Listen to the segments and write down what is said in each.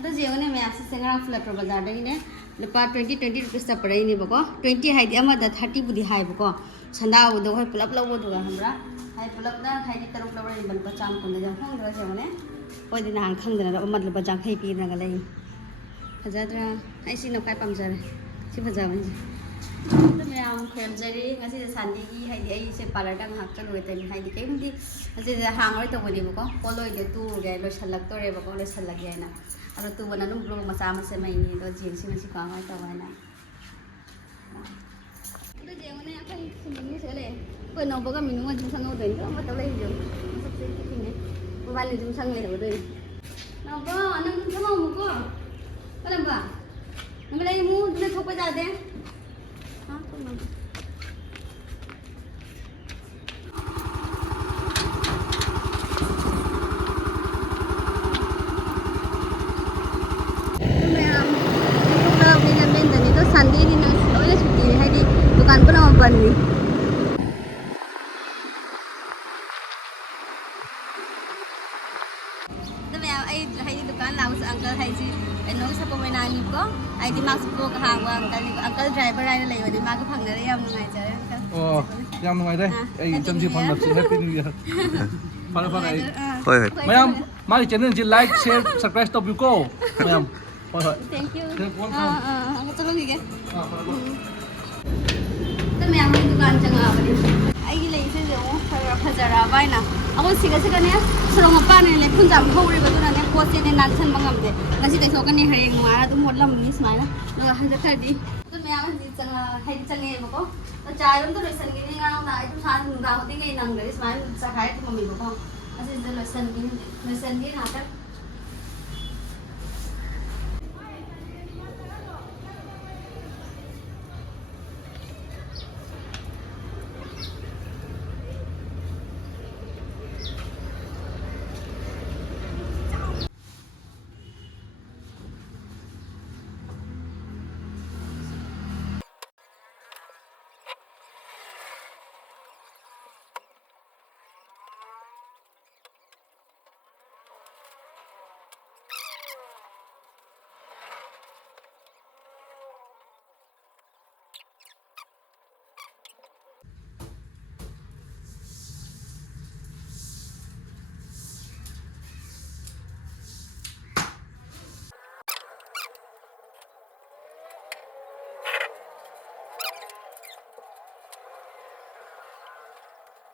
Ada jeone me ase sengra flutter bazar da ne lupa 20 rupees ta parai ni bako 20 hai di ama da 30 budi hai bako sanda bu do hoi pulap lawo do hamra hai pulap da hai di taruk lawo ni ban pa cham kun da hong da jeone hoi di nang khang da ma lupa jang khai pi na ga lai fajadra ai si no kai pam jare si fajaw ni me am khem jari ngasi sandi gi hai di ai se parlor da hak cha loi ten hai di kai di ngasi hang oi to bodi bako poloi de tu ge lo salak to re bako lo salak ye na Ano tu wala nung blog masama sa may ni do jeans si ka ay tawana. Ito je mo na akong sumini sele. Ko no boga minunga jung sang oden ko matalay jung. Masak sa kitine. Bawal jung sang le oden. No ba anong sama mo ko? Kala ba? Namalay mo dun thok pa jade. Ha ko na. Sunday ni nang oile chuti hai di dukan ko na ban ni to me ai hai di dukan law sa uncle hai ji eno sa po mai na ni ko ai di max ko ka hang wa uncle driver ai lai wa di ma ko phang na yam ngai cha oh yam ngai dai ai cham ji phang na happy new year phang ai hoi mayam ma channel ji like share subscribe stop you ko mayam Thank you. Tulong sige. Ito may ang dukan dyan nga ba din. Ay gilay isa yung pajara bay na. Ako siga niya. Sarong pa na nila. Kung jam ko rin ba ito na niya. Kuwasi niya nansan mga mde. Kasi tayo ka niya haring mga. Ito mo lang minis may na. Nagahanda ka di. Ito may ang hindi dyan hay dyan ngayon mo ko. At chayon to loisan gini nga na. Ito saan nung daw di ngayon ang garis. May sa kaya ito mamigo ko. Kasi ito loisan gini natin.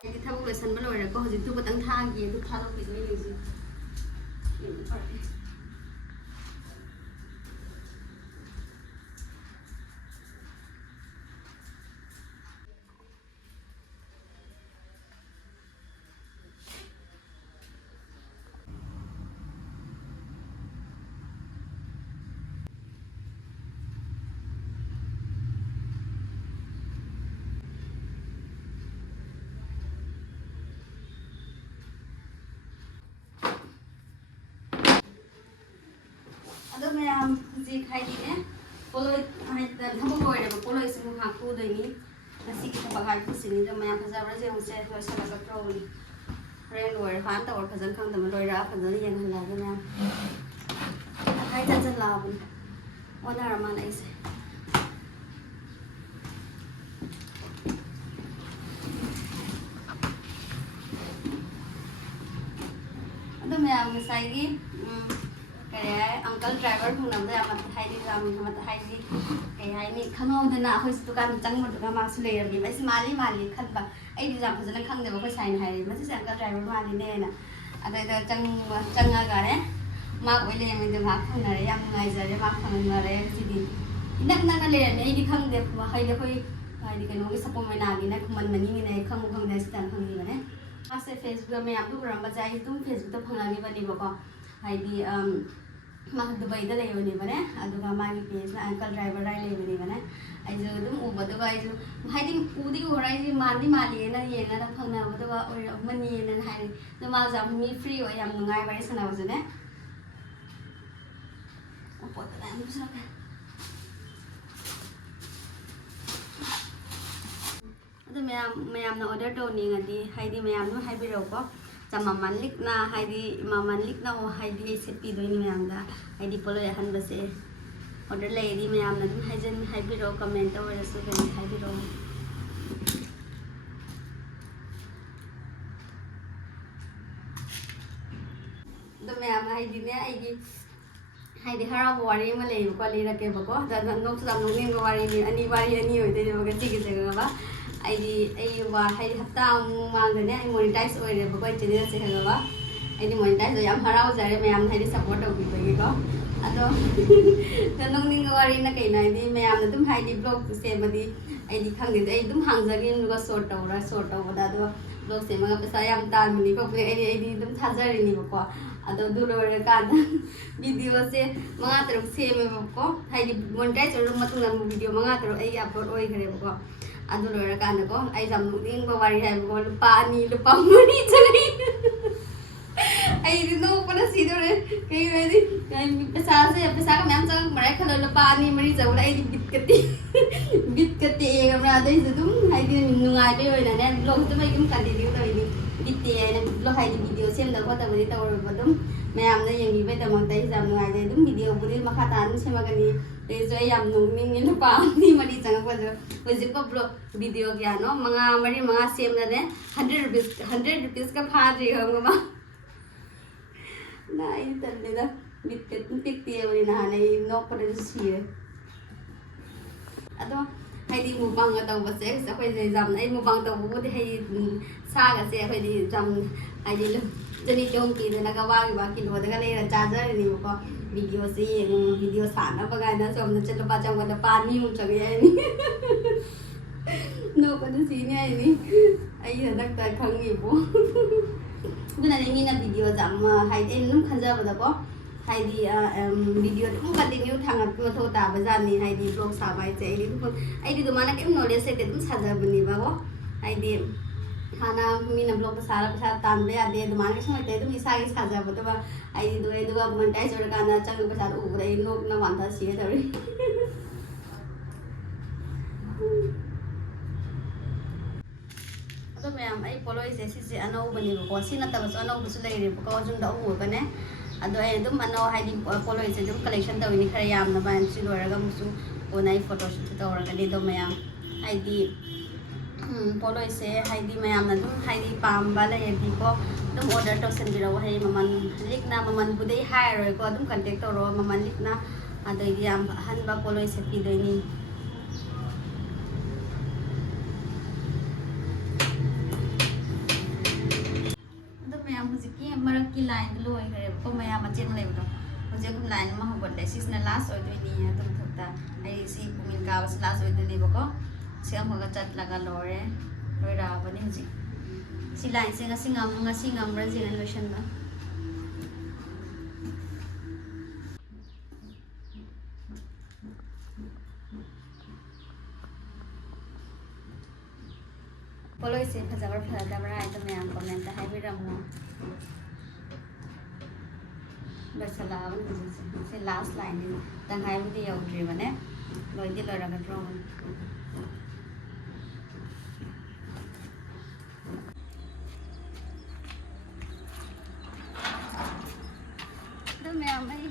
Cái thao người sân bắt đầu là có hình tu có tăng thang gì tu thang bị mấy điều gì Aduh mayam ji khai di ne poloi hai thabo boy re poloi simu ha ku doi ni nasi kita bagai ku sini jo mayam phaja ra je huse loi sala ka pro ni ren loi han ta or phajan khang ta loi ra phajan yang han la ga mayam hai chan la bu ona ra ma nai se aduh mayam sai gi cái uncle driver không nằm đây mà hay đi làm mà hay đi cái hay đi khăn hông thế nào hơi tụi con trắng một tụi con mang sule làm gì mấy mali khăn và ấy đi làm phải dẫn khăn để mà phải xài này mấy cái uncle driver mali nè nè ở đây là trắng cái đấy mà cái này mình được mặc không này em ngày giờ để mặc không này đấy chỉ đi năng lên này đi khăn để mà hay đi cái nó cái sắp hôm nào đi này mình như này không này sẽ không gì mà đấy mà sẽ Facebook में आप लोग रंबा जाए तुम Facebook तो फंगा नहीं बनी बको hay đi mà Dubai đó lấy về này vậy nè, mà cái page là uncle driver này lấy về này vậy nè, ai giờ đúng u bắt đầu ai giờ hay đi u đi u ra đi mà liền là gì nè, nó phăng nào bắt đầu ôi mình gì nè hay, nó mà giờ mình free rồi em ngay vậy sao nào vậy nè, ô bắt đầu làm sao cái Ito mayam na order daw ni nga di hay di mayam no hay biro ko Jamaman likna haidi maman likna o haidi sepi doi ni mayamda haidi polo ya han base order le di mayamna dum haijen haibiro comment or so ben haibiro do mayam haidi ne aigi haidi hara wari ma le ko le rake bako da nok sam nok ning wari ni ani oi de ba ti ge ga ba aidi ai wa haidi hafta mang ne ai monetize oire bako channel se ga ba aidi monetize yam hara jare mayam haidi support au bi ko ado nong ning wari na kai na di mayam na dum haidi blog se ma di aidi khang de ai dum hang jagin ga sort au da do blog se ma pesa yam tan ni ko aidi dum thajari ni ko ado dulore kan video se mga teruk se me ko haidi monetize or matung video mga teruk ai upload oi gare ko ado lore kan ko ai jam ning ba wari hai ko lupa mani chali ai no pana sidore kai re di pesa ka myam chang marai khalo lupa ani mari jawla ai bit kati ngamra dai dum haidi nungai be oi na ne blog tu mai kum continue ta ni bitte ne lo haidi video sem da ko ta bari ta or badum mayam na yang ibe ta mang tai jam ngai de dum video buri makha ta nu sema gani te jo yam nung ning ni lupa ni mari chang ko jo hoji ko blog video kya no manga sem na ne 100 rupees ka pha ri hom ma na ai tan le da bitte tik tie bari na nei no ko de si ado haidi mubang ga taw base sa khoi je jam ai mubang taw bu de hai sa ga se khoi di jam haidi lu jani jong ki de na ga wa ki lo de ga le ra charger ni ko video se video sa na ba ga na som na chen ba chang wa da pa ni mu chang ye ni no ko de si ni ai ni ai ha dak ta khang ni bo bu na ni na video jam haidi num khanja ba da ko haidi video cũng continue thang at mo thota bazan ni haidi blog sa bai che ai du ai du mana kem knowledge se te dum saja bani ba ko haidi khana mina blog ta sara pasa tan be ade du mana ke samai te dum isa gi saja ba ba ai du monetize or kana chang pasa u rai nok na wan ta si thari ado mayam ai poloi se si anau bani ko si na ta ba anau bu su lai ri ko jum da u ka ne ado ai dum ano haidi poloi se dum collection ta ni khara yam na ban si lora ga musu onai photo shoot ta ora ga ni do mayam haidi poloi se haidi mayam na dum haidi pam ba la yadi ko dum order to send biro hai maman likna maman budai hai roi ko dum contact to ro maman likna ado yam han ba poloi se pi doi ni Huziki marak ki line loi gare ko maya ma chen le do hoje kum line ma hobot le sis na last oi doi ni tum thota ai si kumin ka bas last oi doi ni bako siam hoga chat laga lore loi ra bani hoji si line se ngasi ngam ra generation ba poloi se phajabar phadabra ai to mayam comment ta hai biramu basala ban se last line ni tang hai bu di yau dri bane loi di lora ga dro do mayam ai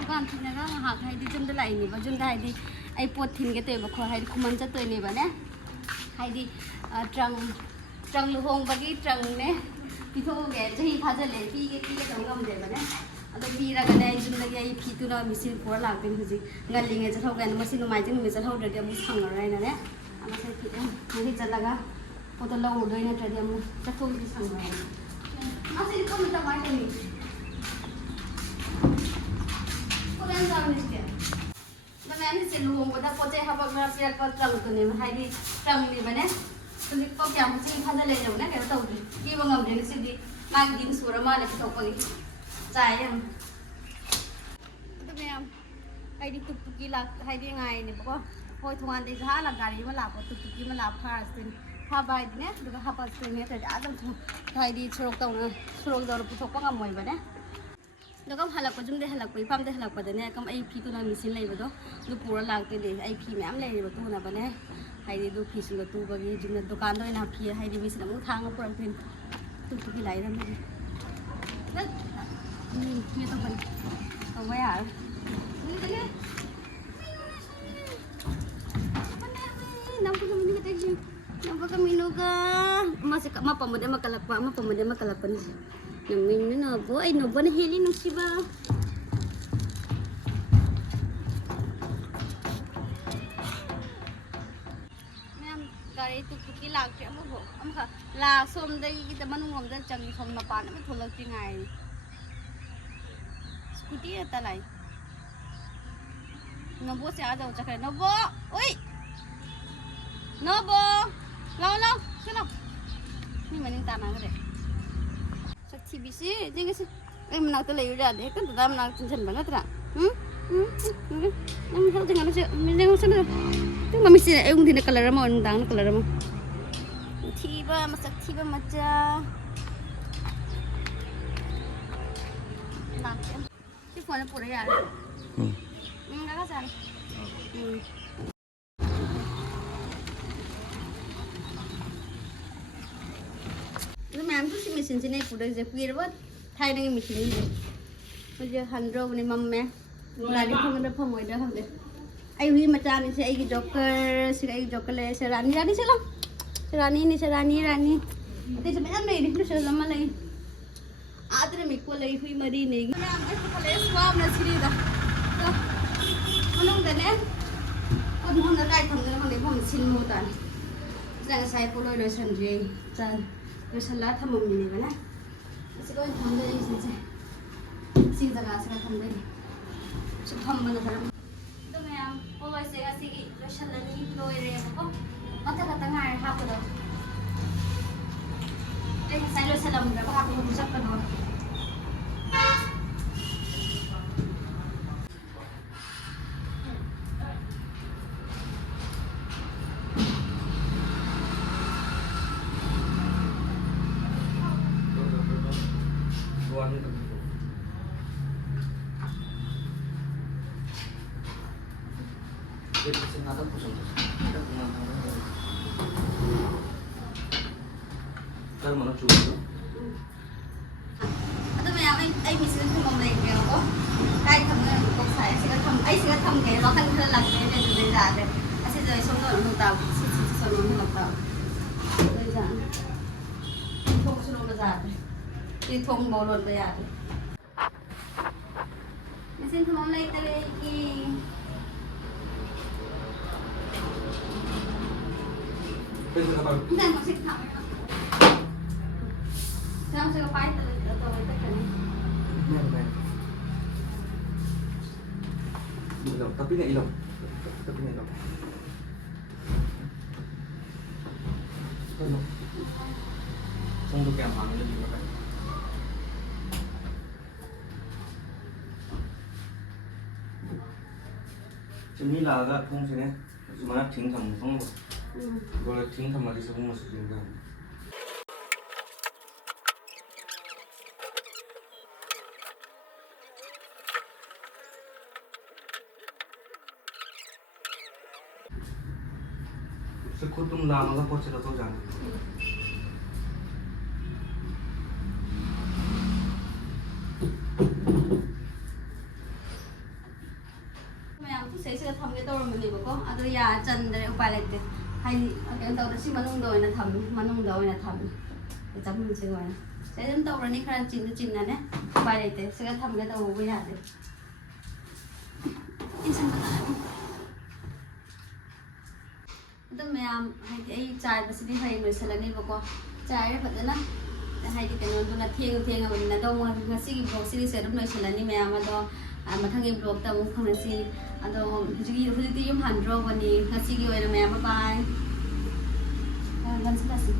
dukan thina ga ha khai di jum da lai ni ba jum da hai di ai pot thin ke te ba kho hai khuman cha toi ni ba ne hai di trăng lu hong ba gi trăng ne pi tho ge jahi phaja le pi ke dong ngam de ba ne ado pi ra ga dai jum da ge ai pi tu na machine por la tin huji ngal ling ge cha thau ga machine mai jing me cha thau de ge mu sang ra na ne ama sai pi de ni cha la ga po to lo doi na tra de mu cha thau gi sang ra ma sai ko mi ta mai de ni ko dan sa ni ke dan ni se lu hong ba da po che ha ba ma pi ra ko trăng tu ni hai di trăng ni ba ne तुझे को क्या मुझे फाजा ले जाओ ना क्या तो की वो ngam den sidi mag din sura ma le to ko ni chai am to me am ai di tuk tuki la hai di ngai ni ko hoi thongan de ha la gari ma la ko tuk tuki ma la phar sin ha bai di ne du ha pa sin ne ta da dam hai di churok to na churok do pu thok pa ngam moi ba ne แล้วก็หันหลักไปจุ่มได้หันหลักไปปั๊มได้หันหลักไปแต่เนี่ยก็ไอพีตัวนั้นมีสิ่งอะไรบ้างตัวดูปูระหลังตัวเดียไอพีแม่อะไรบ้างตัวนะบ้านเนี่ยให้ดูพีสิ่งตัวบางทีจุ่มในดุการด้วยนะพีให้ดูมีสิ่งอะไรทางก็ปรับเป็นตัวที่ไหลนั่นเองแล้วนี่ต้องเป็นเอาไว้อ่ะนี่ตัวนี้nampak kami ni kata je. Nampak kami nuga. Masih kat mapa muda makalakpa, mapa muda makalakpa ni. Namin na nobo, ay nobo na hili nung siba. Ma'am, kari tu piki lag kaya mo bo. Am ka la som dai kita manungom da chang som na pa na thulak ti ngai. Scooty ata lai. Nobo si ada ucak kaya nobo. Oi. Nobo, lau, sino? Ni maning tanah ke deh. Sakti bisi, jangan sih. Menang tu lagi udah deh, kan tetap menang cincin banget tak? Yang misal jangan sih, jangan sih. Tu mami sih, tidak color mau, undang color mau. Tiba, masak tiba macam. Nak, si phone pura ya. Enggak kasar. Ma'am tu si mesin sini pura je pira buat thai dengan mesin ni. Macam handro ni mama, lari pun ada pun ada ham deh. Ayu ni macam ni saya joker le serani selam. Serani. Tapi sebenarnya ni tu selam mana ni? Ada ni mikul lagi hui mari ni. Ma'am tu kalau swab na sini dah. So, manung dah ni. Kau mohon dah kait ham dah ni pun mesin mutan. Jangan saya puluh dah sendiri. Jangan. Terus salah thamam ni kan? Masih kau yang thamam ni sih. Sing jaga asal thamam ni. Subham mana terang. Itu macam kalau saya kasi terus salah ni oireh apa? Mata kata ngai apa tu? Saya terus salah berapa aku berusak kan? Kan mana cuci tu? Atau macam ay mesin tu mamlay ni ako. Kahit kami kung saya sila tham kaya bakal halak ni dia tu dia ada. Kasi jadi semua orang tahu, semua orang tahu. Jadi jangan. Thong semua orang tahu. Ini thong bolon tu ya. Mesin tu mamlay tareh ki. Tidak masih tak. Jangan saya pakai atau itu kan? Ilong, tapi ni ilong. Không được kèm hàng lên các bạn. Chúng mình là cái không thế này, chúng mình thỉnh thầm không, gọi là thỉnh thầm là đi xuống một sự kiện rồi. Sekutum lang lah kau cerita tu jangan. Macam tu saya tham cái tàu mình đi bố có, ada ya chân dari upaya lete. Hay cái tàu đó si manung doi na tham. Cái chấm mình chơi vậy. Saya đem tàu này khá chín nè, upaya lete. Saya tham cái tàu bây giờ đấy. Insan betul. Itu macam hay cai pasti di hay misalnya ni boko cai ada betul lah. Hay di tenon tu nak tiang apa ni dong nasi blog sini saya dah misalnya ni macam ada macam ni blog tahu kan nasi ada jadi tu yang handroวันนี้ nasi kita macam apa bye. Kan selesai.